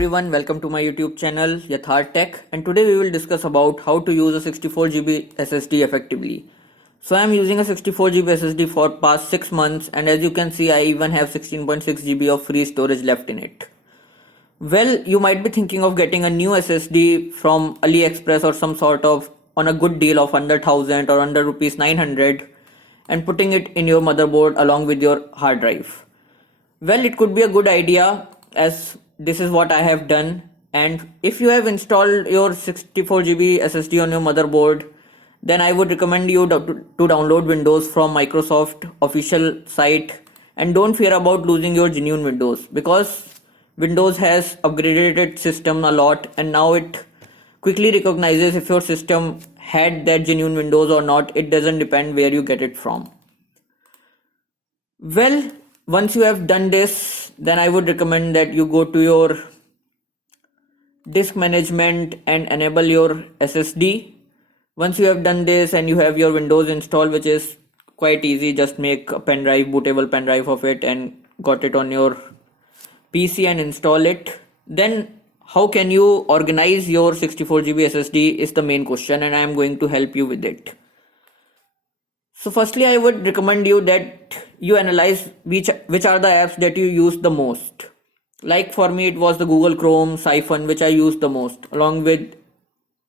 everyone, welcome to my YouTube channel Yatharth Tech, and today we will discuss about how to use a 64GB SSD effectively. So I am using a 64GB SSD for past 6 months, and as you can see I even have 16.6GB of free storage left in it. Well, you might be thinking of getting a new SSD from AliExpress or some sort of on a good deal of under 1000 or under rupees 900 and putting it in your motherboard along with your hard drive. Well, it could be a good idea as this is what I have done, and if you have installed your 64GB SSD on your motherboard, then I would recommend you to download Windows from Microsoft official site, and don't fear about losing your genuine Windows because Windows has upgraded its system a lot and now it quickly recognizes if your system had that genuine Windows or not. It doesn't depend where you get it from. Well, once you have done this, then I would recommend that you go to your disk management and enable your SSD. Once you have done this and you have your Windows installed, which is quite easy, just make a pen drive, bootable pen drive of it and got it on your PC and install it. Then how can you organize your 64GB SSD is the main question, and I am going to help you with it. So firstly, I would recommend you that you analyze which are the apps that you use the most. Like for me, it was the Google Chrome, Siphon, which I used the most, along with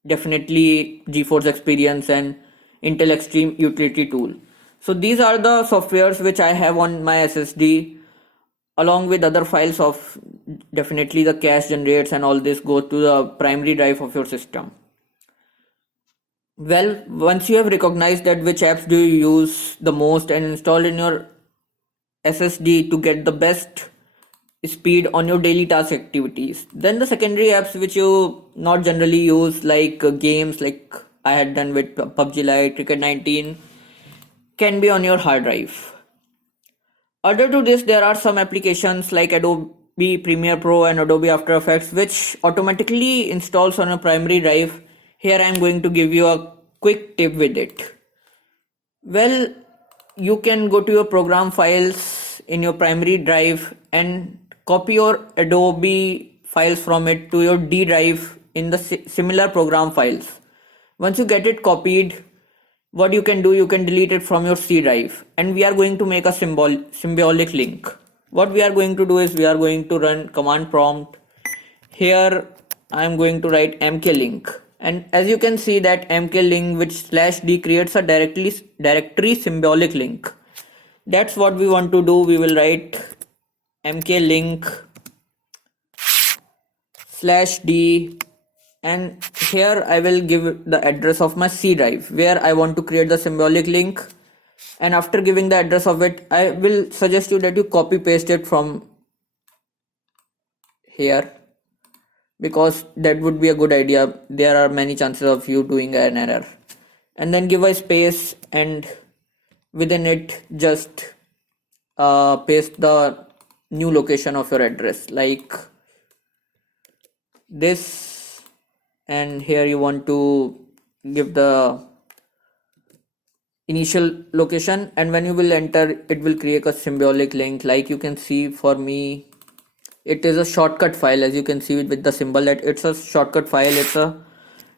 definitely GeForce Experience and Intel Extreme Utility Tool. So these are the softwares which I have on my SSD, along with other files of definitely the cache generates and all this go to the primary drive of your system. Well, once you have recognized that which apps do you use the most and installed in your SSD to get the best speed on your daily task activities, then the secondary apps which you not generally use, like games like I had done with PUBG Lite, Cricket 19, can be on your hard drive. Other to this, there are some applications like Adobe Premiere Pro and Adobe After Effects which automatically installs on a primary drive. Here I am going to give you a quick tip with it. Well, you can go to your program files in your primary drive and copy your Adobe files from it to your D drive in the similar program files. Once you get it copied, what you can do, you can delete it from your C drive, and we are going to make a symbolic link. What we are going to do is we are going to run command prompt. Here I am going to write MKLINK, and as you can see that MKLINK with /d creates a directory symbolic link. That's what we want to do. We will write MKLINK /d, and here I will give the address of my C drive where I want to create the symbolic link. And after giving the address of it, I will suggest you that you copy paste it from here, because that would be a good idea. There are many chances of you doing an error. And then give a space, and within it just paste the new location of your address like this, and here you want to give the initial location, and when you will enter it will create a symbolic link. Like you can see, for me it is a shortcut file. As you can see with the symbol that it's a shortcut file, it's a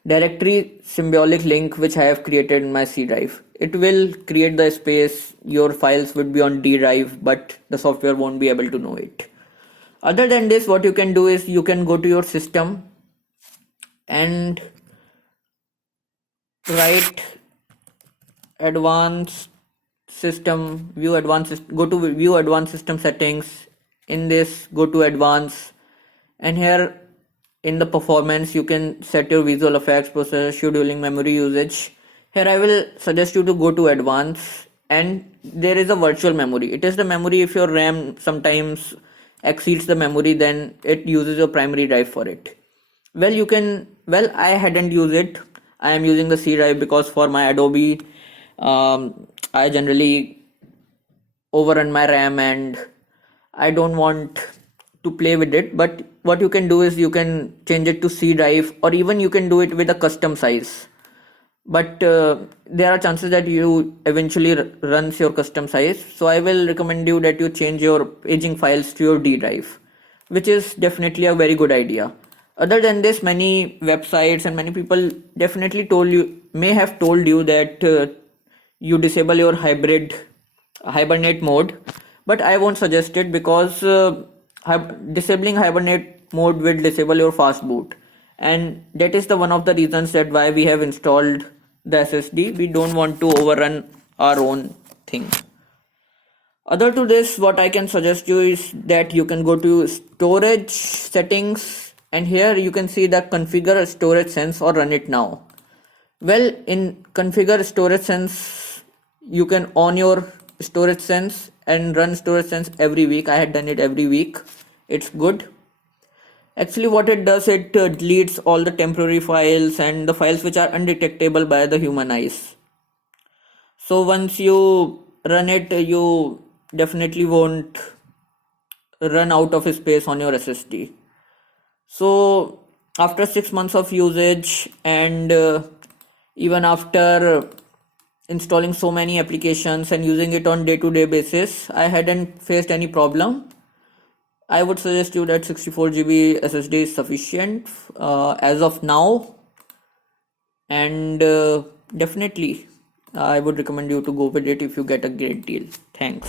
directory symbolic link which I have created in my C drive. It will create the space. Your files would be on D drive, but the software won't be able to know it. Other than this, what you can do is you can go to your system and write advanced system, go to view advanced system settings. In this, go to advanced, and here in the performance you can set your visual effects, processor, scheduling, memory usage. Here I will suggest you to go to advanced, and there is a virtual memory. It is the memory. If your RAM sometimes exceeds the memory, then it uses your primary drive for it. Well, I hadn't used it. I am using the C drive because for my Adobe I generally overrun my RAM and I don't want to play with it. But what you can do is you can change it to C drive, or even you can do it with a custom size. But there are chances that you eventually runs your custom size. So I will recommend you that you change your paging files to your D drive. which is definitely a very good idea. Other than this, many websites and many people definitely may have told you that you disable your hibernate mode, but I won't suggest it because disabling hibernate mode will disable your fast boot, and that is the one of the reasons that why we have installed the SSD. We don't want to overrun our own thing. Other to this, what I can suggest you is that you can go to storage settings, and here you can see the configure StorageSense or run it now. Well, in configure StorageSense, you can on your StorageSense and run StorageSense every week. I had done it every week. It's good. Actually, what it does, it deletes all the temporary files and the files which are undetectable by the human eyes. So once you run it, you definitely won't run out of space on your SSD. So after 6 months of usage and even after installing so many applications and using it on day-to-day basis, I hadn't faced any problem. I would suggest you that 64GB SSD is sufficient as of now, and definitely I would recommend you to go with it if you get a great deal. Thanks.